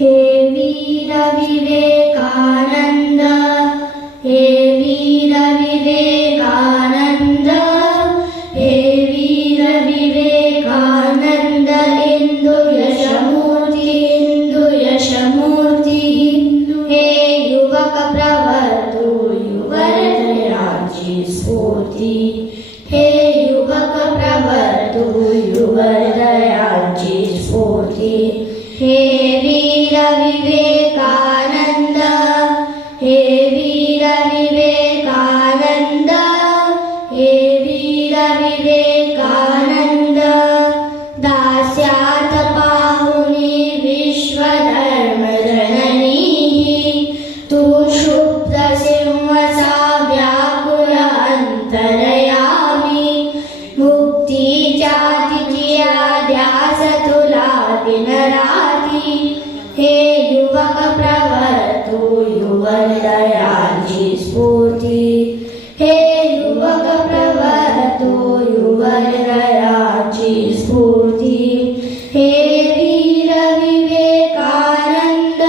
हे वीर विवेकानंद, हे वीर विवेकानंद, हे वीर विवेकानंद, इंदु यशमूर्ती, इंदु यशमूर्ती, हे युवक प्रवर्तु युवहृदयाची स्फूर्ती, हे युवक प्रवर्तु युवहृदयाची स्फूर्ती, हे वीर विवेकानंद, हे वीर विवेकानंद, हे वीर विवेकानंद, दास्यात पाहुनी विश्वधर्मजननी, तू शुद्ध सिंहसा व्याकुल अंतरयामी, मुक्तीच्या तिच्या ध्यास तुला दिनराती, हे युवक प्रवर्तु युवहृदयाची स्फूर्ती, हे युवक प्रवर्तु युवहृदयाची स्फूर्ती, हे वीर विवेकानंद,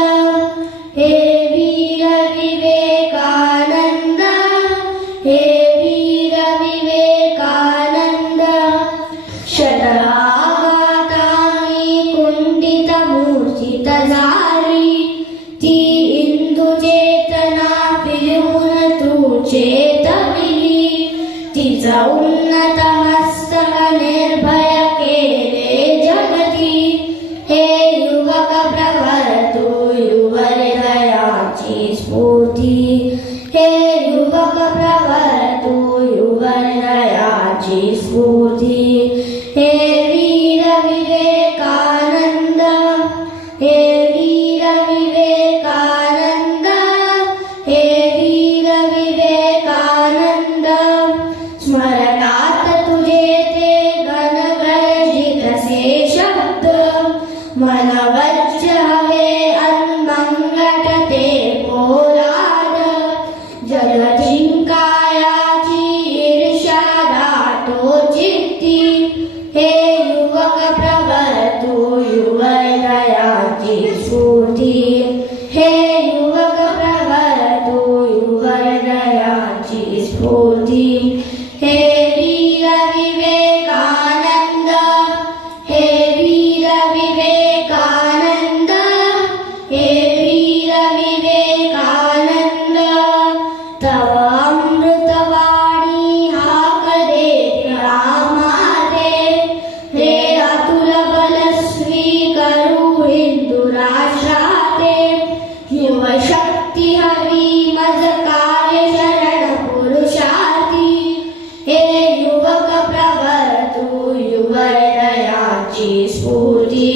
हे वीर विवेकानंद, हे वीर विवेकानंद, षडाघातानि कुंडित मूर्छित झाली, ती इंदू चेतना फिरवून तू चेतविली, तिचा उन्नत मस्तक निर्भय केले जगती, हे युवक प्रवर्तु युवहृदयाची स्फूर्ती, हे युवक प्रवर्तु युवहृदयाची स्फूर्ती, हे वीर विवेकानंद, हे वीर विवेकानंद, हे वीर विवेकानंद, स्मरणात तुझे ते गणगर्जितसे शब्द, मनवज्ज हवे अन्मंगट ते पोलाद, जग जिंकायाची ईर्ष्या दाटो चित्ती, हे युवक प्रवर्तु युवहृदयाची स्फूर्ती, हे युवक प्रवर्तु युवहृदयाची स्फूर्ती, हे वीर विवेकानंद, हे वीर विवेकानंद, हे वीर विवेकानंद, तव अमृतवाणी हाक देते आम्हाते, हे अतुल बल स्वीकरू हिंदू राष्ट्राते, युवशक्ती हवी मज कार्य शरण पुरुषार्थी, हे युवक प्रवर्तु युवहृदयाची स्फूर्ती,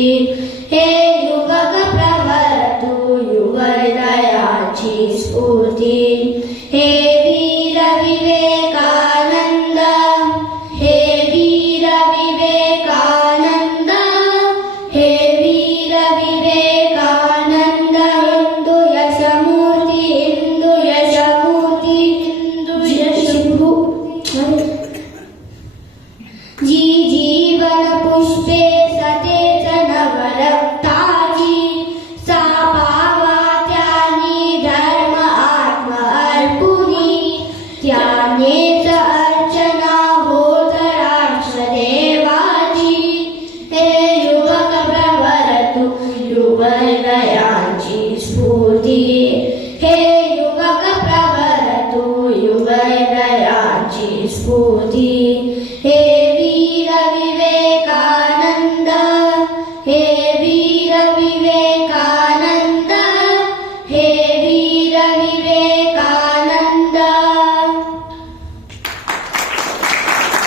हे युवक प्रवर्तु युवहृदयाची स्फूर्ती, हे वीर विवेकानंद, हे वीर विवेकानंद, हे वीर विवेकानंद, इंदु यशमूर्ती, इंदु यशमूर्ती, इंदु यशमूर्ती, जी जीवन पुष्पे सतेज नवरक्ताची, सा पावा त्यानी धर्म आत्म अर्पुनी, त्यानेच अर्चना होत राष्ट्रदेवाची, हे युवक प्रवर्तु युवहृदयाची स्फूर्ती, हे युवक प्रवर्तु युवहृदयाची स्फूर्ती, हे वीर विवेकानंद, हे वीर विवेकानंद, हे वीर विवेकानंद.